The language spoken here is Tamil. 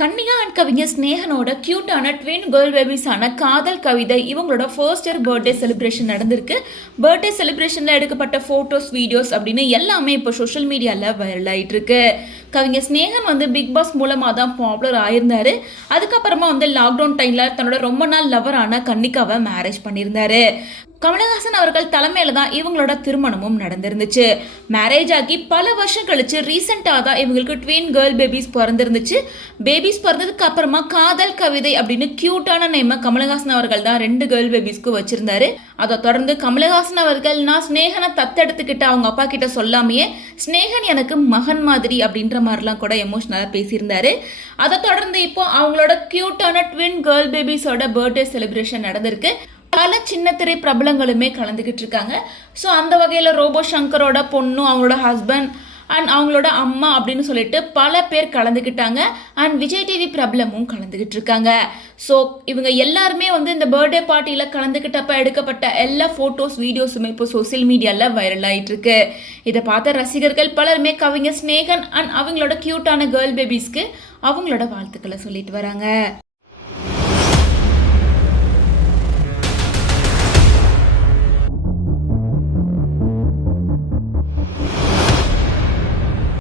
கன்னிகா அண்ட் கவிஞர் ஸ்னேகனோட கியூட்டான ட்வின் கேர்ள் பேபிஸான காதல் கவிதை இவங்களோட ஃபர்ஸ்ட் இயர் பர்த்டே செலிப்ரேஷன் நடந்திருக்கு. பர்த்டே செலிப்ரேஷனில் எடுக்கப்பட்ட ஃபோட்டோஸ் வீடியோஸ் அப்படின்னு எல்லாமே இப்போ சோஷியல் மீடியாவில் வைரல் ஆகிட்டு இருக்கு. கவிஞர் ஸ்னேகன் வந்து பிக் பாஸ் மூலமாக தான் பாப்புலர் ஆயிருந்தாரு. அதுக்கப்புறமா வந்து லாக்டவுன் டைமில் தன்னோட ரொம்ப நாள் லவரான கன்னிகாவை மேரேஜ் பண்ணியிருந்தாரு. கமலஹாசன் அவர்கள் தலைமையில தான் இவங்களோட திருமணமும் நடந்திருந்துச்சு. மேரேஜ் ஆகி பல வருஷம் கழிச்சு ரீசெண்டாக தான் இவங்களுக்கு ட்வின் கேர்ள் பேபிஸ் பிறந்திருந்துச்சு. பேபிஸ் பிறந்ததுக்கு அப்புறமா காதல் கவிதை அப்படின்னு கியூட்டான நேம கமலஹாசன் அவர்கள் தான் 2 கேர்ள் பேபிஸ்க்கு வச்சிருந்தாரு. அதை தொடர்ந்து கமலஹாசன் அவர்கள் நான் ஸ்னேகனை தத்தெடுத்துக்கிட்ட அவங்க அப்பா கிட்ட சொல்லாமையே ஸ்னேகன் எனக்கு மகன் மாதிரி அப்படின்ற மாதிரிலாம் கூட எமோஷனலாக பேசியிருந்தாரு. அதை தொடர்ந்து இப்போ அவங்களோட கியூட்டான ட்வின் கேர்ள் பேபிஸோட பர்த்டே செலிப்ரேஷன் நடந்திருக்கு. பல சின்ன திரை பிரபலங்களுமே கலந்துக்கிட்டு இருக்காங்க. ஸோ அந்த வகையில் ரோபோ சங்கரோட பொண்ணும் அவங்களோட ஹஸ்பண்ட் அண்ட் அவங்களோட அம்மா அப்படின்னு சொல்லிட்டு பல பேர் கலந்துக்கிட்டாங்க. அண்ட் விஜய் டிவி பிரபலமும் கலந்துக்கிட்டு இருக்காங்க. ஸோ இவங்க எல்லாருமே வந்து இந்த பர்த்டே பார்ட்டியில் கலந்துக்கிட்டப்ப எடுக்கப்பட்ட எல்லா ஃபோட்டோஸ் வீடியோஸுமே இப்போ சோசியல் மீடியாவில் வைரல் ஆகிட்டு இருக்கு. இதை பார்த்த ரசிகர்கள் பலருமே கவிஞர் ஸ்னேகன் அண்ட் அவங்களோட கியூட்டான கேர்ள் பேபிஸ்க்கு அவங்களோட வாழ்த்துக்களை சொல்லிட்டு வராங்க.